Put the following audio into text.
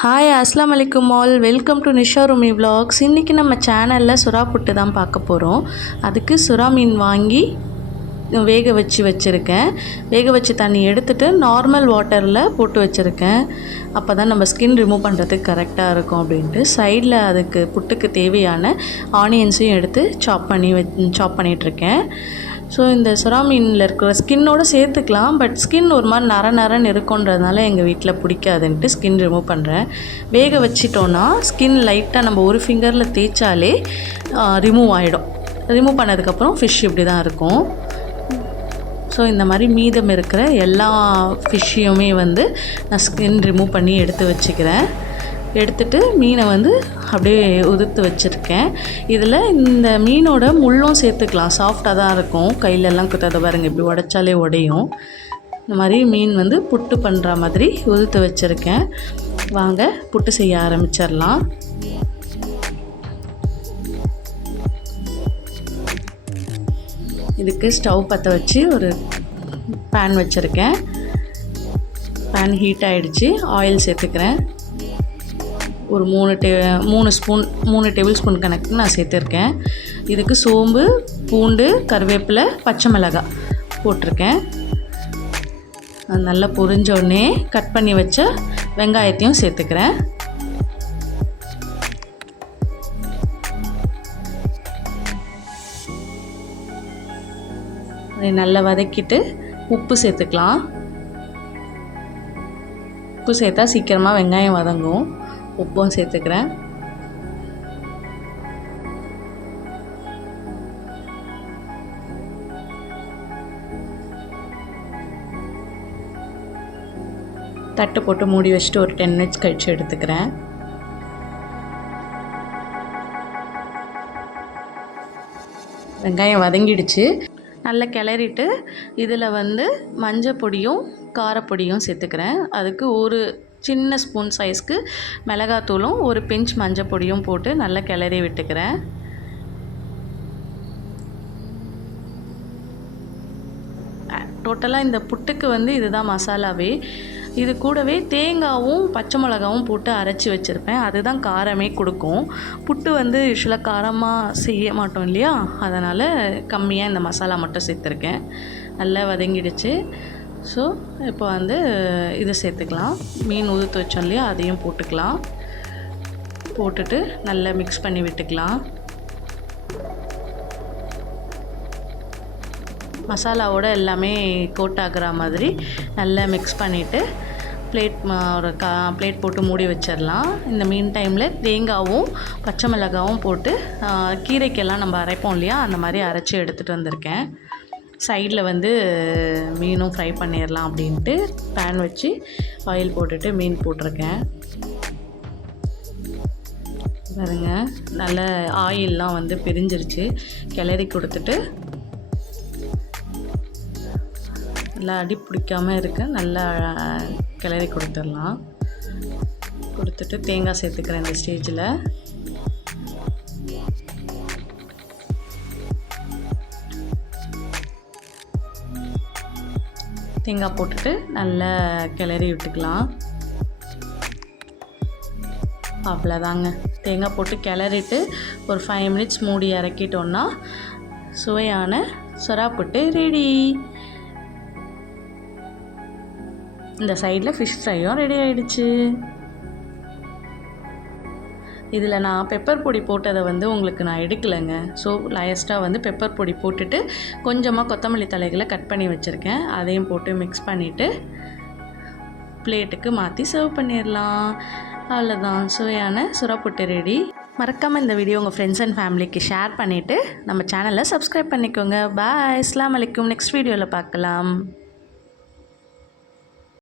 Hi அஸ்லாம் வலைக்கும் all welcome to Nisha Rumi vlogs. இன்றைக்கி நம்ம சேனலில் சுறா புட்டு தான் பார்க்க போகிறோம் அதுக்கு சுறா மீன் வாங்கி வேக வச்சு வச்சுருக்கேன். வேக வச்சு தண்ணி எடுத்துகிட்டு நார்மல் வாட்டரில் போட்டு வச்சுருக்கேன். அப்போ தான் நம்ம ஸ்கின் ரிமூவ் பண்ணுறதுக்கு கரெக்டாக இருக்கும் அப்படின்ட்டு சைடில் அதுக்கு புட்டுக்கு தேவையான ஆனியன்ஸையும் எடுத்து சாப் பண்ணி வ சாப் பண்ணிகிட்ருக்கேன் ஸோ இந்த சுறா மீனில் இருக்கிற ஸ்கின்னோடு சேர்த்துக்கலாம் பட் ஸ்கின் ஒரு மாதிரி நர நரன்னு இருக்குன்றதுனால எங்கள் வீட்டில் பிடிக்காதுன்ட்டு ஸ்கின் ரிமூவ் பண்ணுறேன் வேக வச்சிட்டோன்னா ஸ்கின் லைட்டாக நம்ம ஒரு ஃபிங்கரில் தேய்ச்சாலே ரிமூவ் ஆகிடும் ரிமூவ் பண்ணதுக்கப்புறம் ஃபிஷ் இப்படி தான் இருக்கும். ஸோ இந்த மாதிரி மீதம் இருக்கிற எல்லா ஃபிஷ்ஷையுமே வந்து நான் ஸ்கின் ரிமூவ் பண்ணி எடுத்து வச்சுக்கிறேன். எடுத்துட்டு மீனை வந்து அப்படியே உதுத்து வச்சுருக்கேன். இதில் இந்த மீனோட முள்ளும் சேர்த்துக்கலாம். சாஃப்டாக தான் இருக்கும். கையிலெல்லாம் குத்தாத பாருங்கள் இப்படி உடைச்சாலே உடையும். இந்த மாதிரி மீன் வந்து புட்டு பண்ணுற மாதிரி உதுத்து வச்சுருக்கேன். வாங்க புட்டு செய்ய ஆரம்பிச்சிடலாம். இதுக்கு ஸ்டவ் பற்ற வச்சு ஒரு பேன் வச்சுருக்கேன். பேன் ஹீட் ஆகிடுச்சு ஆயில் சேர்த்துக்கிறேன். ஒரு மூணு டே மூணு ஸ்பூன் மூணு டேபிள் ஸ்பூன் கணக்கு நான் சேர்த்துருக்கேன். இதுக்கு சோம்பு பூண்டு கருவேப்பிலை பச்சை மிளகாய் போட்டிருக்கேன். அது நல்லா பொரிஞ்ச உடனே கட் பண்ணி வச்ச வெங்காயத்தையும் சேர்த்துக்கிறேன். அதை நல்லா வதக்கிட்டு உப்பு சேர்த்துக்கலாம். உப்பு சேர்த்தா சீக்கிரமாக வெங்காயம் வதங்கும். உப்பும் சேர்த்துக்கிறேன். தட்டு போட்டு மூடி வச்சுட்டு ஒரு டென் மினிட்ஸ் கழித்து எடுத்துக்கிறேன். வெங்காயம் வதங்கிடுச்சு. நல்லா கிளறிட்டு இதில் வந்து மஞ்சள் பொடியும் காரப்பொடியும் சேர்த்துக்கிறேன். அதுக்கு ஒரு சின்ன ஸ்பூன் சைஸ்க்கு மிளகாத்தூளும் ஒரு பிஞ்ச் மஞ்சள் பொடியும் போட்டு நல்லா கிளறி விட்டுக்கிறேன். டோட்டலாக இந்த புட்டுக்கு வந்து இதுதான் மசாலாவே. இது கூடவே தேங்காவும் பச்சை மிளகாவும் போட்டு அரைச்சி வச்சுருப்பேன். அதுதான் காரமே கொடுக்கும். புட்டு வந்து யூஸ்வலாக காரமாக செய்ய மாட்டோம் இல்லையா? அதனால் கம்மியாக இந்த மசாலா மட்டும் சேர்த்துருக்கேன். நல்லா வதங்கிடுச்சு. ஸோ இப்போ வந்து இதை சேர்த்துக்கலாம். மீன் உதுத்து வச்சோம் இல்லையா? அதையும் போட்டுக்கலாம். போட்டுட்டு நல்லா மிக்ஸ் பண்ணி விட்டுக்கலாம். மசாலாவோட எல்லாமே கோட் ஆகிற மாதிரி நல்லா மிக்ஸ் பண்ணிவிட்டு பிளேட் ஒரு கா பிளேட் போட்டு மூடி வச்சிடலாம். இந்த மீன் டைமில் தேங்காவும் பச்சை மிளகாவும் போட்டு கீரைக்கெல்லாம் நம்ம அரைப்போம் இல்லையா? அந்த மாதிரி அரைச்சி எடுத்துகிட்டு வந்திருக்கேன். சைடில் வந்து மீனும் ஃப்ரை பண்ணிடலாம் அப்படின்ட்டு பேன் வச்சு ஆயில் போட்டுட்டு மீன் போட்டிருக்கேன். பாருங்க நல்ல ஆயிலெலாம் வந்து பிரிஞ்சிருச்சு. கிளறி கொடுத்துட்டு நல்லா அடி பிடிக்காமல் இருக்க நல்லா கிளறி கொடுத்துடலாம். கொடுத்துட்டு தேங்காய் சேர்த்துக்கிறேன் இந்த ஸ்டேஜில் தேங்காய் போட்டுட்டு நல்லா கிளறி விட்டுக்கலாம். அவ்வளோதாங்க. தேங்காய் போட்டு கிளறிட்டு ஒரு ஃபைவ் மினிட்ஸ் மூடி இறக்கிட்டோன்னா சுவையான சொரா புட்டு ரெடி இந்த சைடில் ஃபிஷ் ஃப்ரையும் ரெடி ஆகிடுச்சு இதில் நான் பெப்பர் பொடி போட்டதை வந்து உங்களுக்கு நான் எடுக்கலைங்க. ஸோ லயஸ்ட்டாக வந்து பெப்பர் பொடி போட்டுட்டு கொஞ்சமாக கொத்தமல்லி தலைகளை கட் பண்ணி வச்சுருக்கேன். அதையும் போட்டு மிக்ஸ் பண்ணிவிட்டு பிளேட்டுக்கு மாற்றி சர்வ் பண்ணிடலாம். அவ்வளோதான் சுவையான சுறாப்புட்டு ரெடி மறக்காமல் இந்த வீடியோ உங்கள் ஃப்ரெண்ட்ஸ் அண்ட் ஃபேமிலிக்கு ஷேர் பண்ணிவிட்டு நம்ம சேனலை சப்ஸ்கிரைப் பண்ணிக்கோங்க. பாய் அஸ்லாம் வலைக்கும் நெக்ஸ்ட் வீடியோவில் பார்க்கலாம்.